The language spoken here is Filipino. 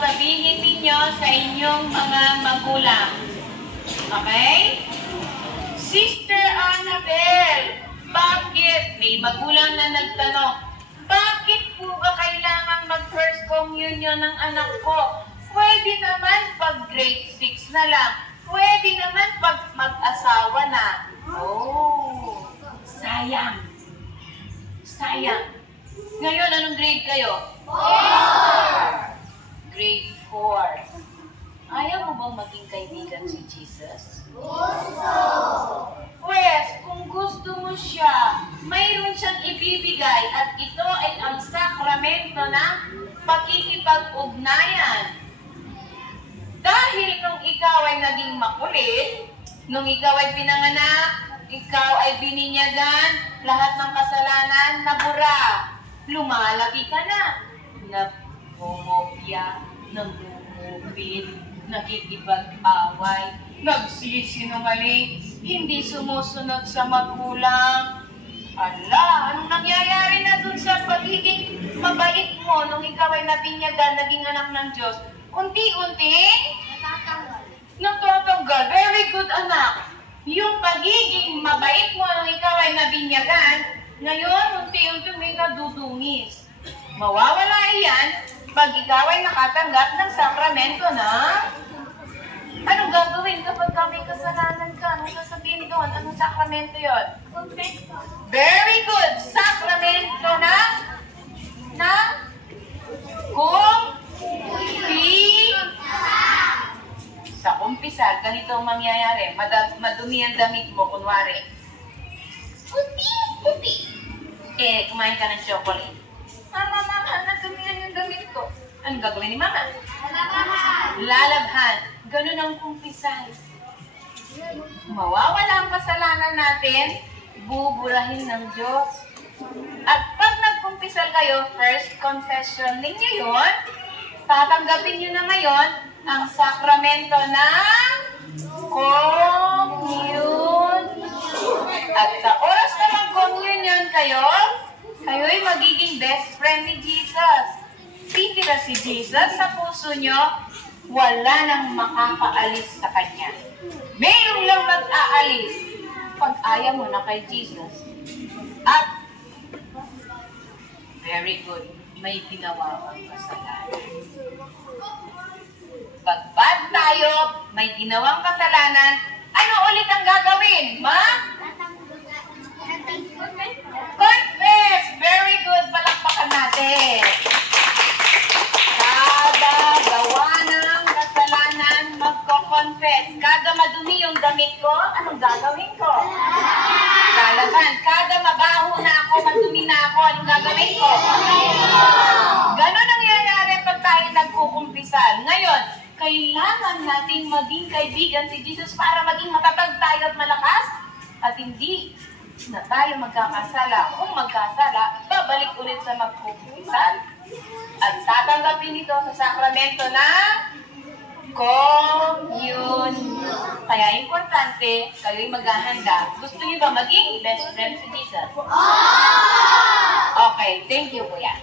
sasabihin ninyo sa inyong mga magulang. Okay? Sister Annabel, bakit? May magulang na nagtanong, bakit po ba kailangan mag-first communion ng anak ko? Pwede naman pag grade 6 na lang. Pwede naman pag mag-asawa na. Oh, sayang. Sayang. Ngayon, anong grade kayo? 4! Grade 4. Ayaw mo bang maging kaibigan si Jesus? Gusto! Pues, kung gusto mo siya, mayroon siyang ibibigay at ito ay ang sakramento ng pakikipag-ugnayan. Dahil nung ikaw ay naging makulit, nung ikaw ay pinanganak, ikaw ay bininyagan, lahat ng kasalanan nabura. Lumalaki ka na. Nagmumopya, nagmumupit, nakikipag-away, nagsisinungaling, hindi sumusunod sa magulang. Ala, anong nangyayari na dun sa pagiging mabait mo nung ikaw ay nabinyagan, naging anak ng Diyos? Unti-unti? Natatanggal. Very good, anak. Yung pagiging mabait mo nung ikaw ay nabinyagan, ngayon, unti-unti may nadudungis. Mawawala iyan pag ikaw ay nakatanggap ng sakramento na anong gagawin kapag may kasalanan ka? Anong sasabihin doon? Anong sakramento yun? Very good! Sakramento na sa umpisal, ganito ang mangyayari. Madumi ang damit mo, kunwari. Puti. Kumain ka ng chocolate. Mama, nadumihan yung damit ko. Anong gagawin ni Mama? Lalabhan. Ganun ang umpisal. Mawawala ang kasalanan natin, buburahin ng Diyos. At pag nagkumpisal kayo, first confession ninyo yun, tatanggapin nyo na ngayon ang sakramento ng communion. At sa oras na mag-communion kayo'y magiging best friend ni Jesus. Titira si Jesus sa puso nyo, wala nang makakaalis sa Kanya. Mayroong lang mag-aalis pag ayaw mo na kay Jesus. At very good, may ginawa kang kasalanan. Pag bad tayo, may ginawang kasalanan, ano ulit ang gagawin? Confess! Very good, palakpakan natin. Kada gawa ng kasalanan, magko-confess. Kada madumi yung damit ko, anong gagawin ko? Lalaban. Kada mabaho na ako, madumi na ako, anong gagawin ko? Ganon ang nangyayari pag tayo nagkukumpisal. Ngayon, kailangan nating maging kaibigan si Jesus para maging matatag tayo at malakas at hindi na tayo magkakasala. Kung magkasala, babalik ulit sa magkukumpisal at tatanggapin ito sa sakramento na communion. Kaya importante, kayo'y maghahanda. Gusto niyo ba maging best friend si Jesus? Okay, thank you, Kuya.